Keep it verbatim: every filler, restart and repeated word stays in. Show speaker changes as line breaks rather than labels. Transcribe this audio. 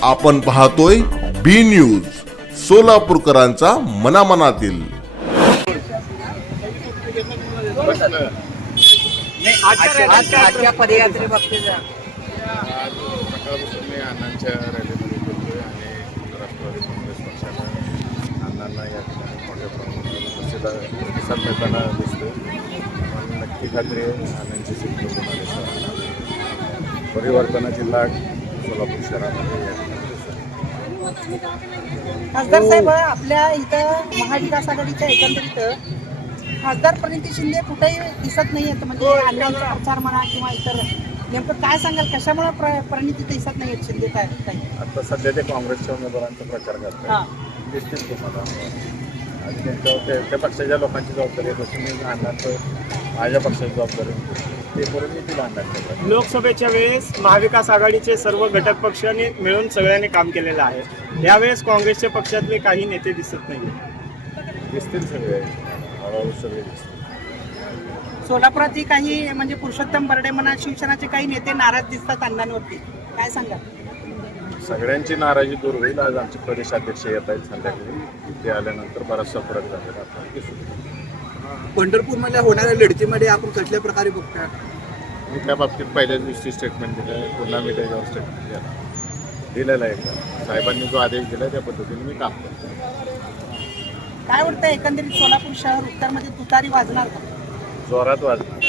आपण पाहतोय बी न्यूज, सोलापूरकरांचा मनामनातील.
आजच्या पदयात्रेबाबतीत
आज सकाळपासून मी अण्णांच्या रॅलीमध्ये बोलतोय आणि राष्ट्रवादी काँग्रेस पक्षाला अण्णांना या ठिकाणी मोठ्या प्रमाणात प्रतिसाद मिळताना दिसतो. पण नक्की खात्री आहे अण्णांची सीट निवडून आली. परिवर्तनाची लाट सोलापूर शहरामध्ये या ठिकाणी दिसते.
खासदार साहेब, आपल्या इथं महाविकास आघाडीच्या एकंदरीत खासदार प्रणिती शिंदे कुठेही दिसत नाही आहेत. म्हणजे अण्णांचा प्रचार म्हणा किंवा इतर नेमकं काय सांगाल, कशामुळे प्र प्रणिती दिसत नाही आहेत शिंदे काय काही?
आता सध्या ते काँग्रेसच्या उमेदवारांचा प्रचार करतात, दिसतील तुम्हाला. आणि त्यांच्यावर ते त्या पक्षाच्या लोकांची जबाबदारी आहे. तसं मी अण्णांचं माझ्या पक्षाची जबाबदारी ते करून मी तिला अण्णांच्या.
लोकसभेच्या वेळेस महाविकास आघाडीचे सर्व घटक पक्षांनी मिळून सगळ्यांनी काम केलेलं आहे. यावेळेस काँग्रेसच्या पक्षातले काही नेते दिसत नाही.
दिसतील सगळे, हळूहळू सगळे दिसतील.
सोलापुरातही काही म्हणजे पुरुषोत्तम बर्डे म्हणा, शिवसेनाचे काही नेते नाराज दिसतात अण्णांवरती, काय सांगाल?
सगळ्यांची नाराजी दूर होईल. आज आमचे प्रदेशाध्यक्ष येत आहेत संध्याकाळी. ते आल्यानंतर बराचसा फरक झालेला आपल्याला दिसून.
पंढरपूरमध्ये होणाऱ्या लढतीमध्ये आपण कसल्या प्रकारे बघता?
मी त्या बाबतीत पहिल्याच दिवशी स्टेटमेंट दिलं आहे. पुन्हा मी त्याच्यावर स्टेटमेंट दिला दिलेलं आहे. साहेबांनी जो आदेश दिला त्या पद्धतीने मी काम करतो.
काय वाटतं एकंदरीत सोलापूर शहर उत्तरमध्ये तुतारी वाजणार का?
जोरात वाजणार.